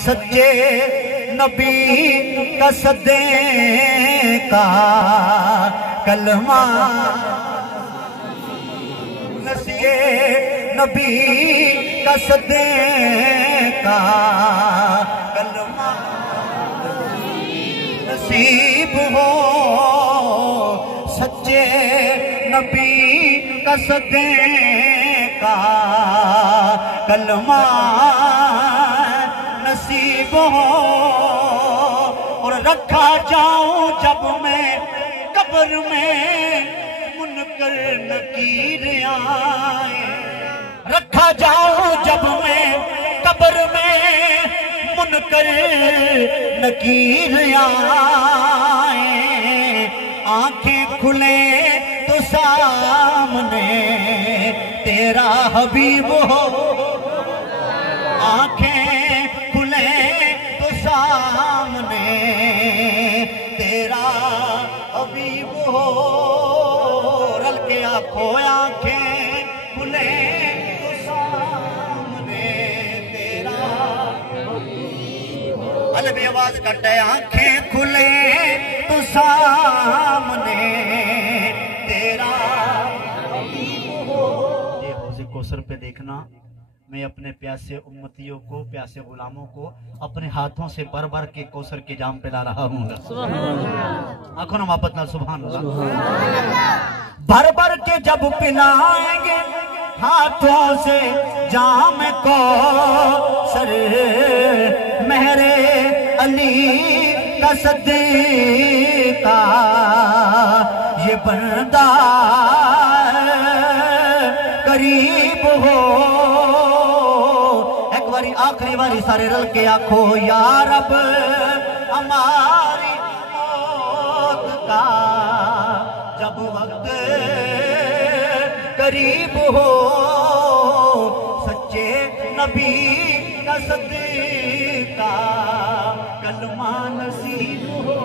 सच्चे नबी का सदे का कलमा नसीए नबी का सदे का कलमा नसीब हो सच्चे नबी का सदे का कलमा नसीब हो और रखा जाऊं जब मैं कब्र में मुनकर नकीर आए, रखा जाऊं जब मैं कब्र में मुनकर नकीर आए, आंखें खुले तो सामने तेरा हबीब हो, आंखें खुले तो सामने तेरा हबीब हो, रल के आंखों आंखें खुले तो सामने तेरा हबीब हो। अलबी आवाज कटे आंखें खुले तो सामने तेरा हबीब हो। ये हौज़े कौसर पे देखना, मैं अपने प्यासे उम्मतियों को, प्यासे गुलामों को अपने हाथों से भर भर के कौसर के जाम पिला रहा हूँ। आंखों न वापस ना सुभान अल्लाह। भर भर के जब पिलाएंगे हाथों से जाम को सर मेहरे अली का सदीका ये बंदा करीब हो। आखिरी बारी सारे रल के आखो या रब हमारी मौत का जब वक्त करीब हो, सच्चे नबी का सदीका कलमा नसीब हो।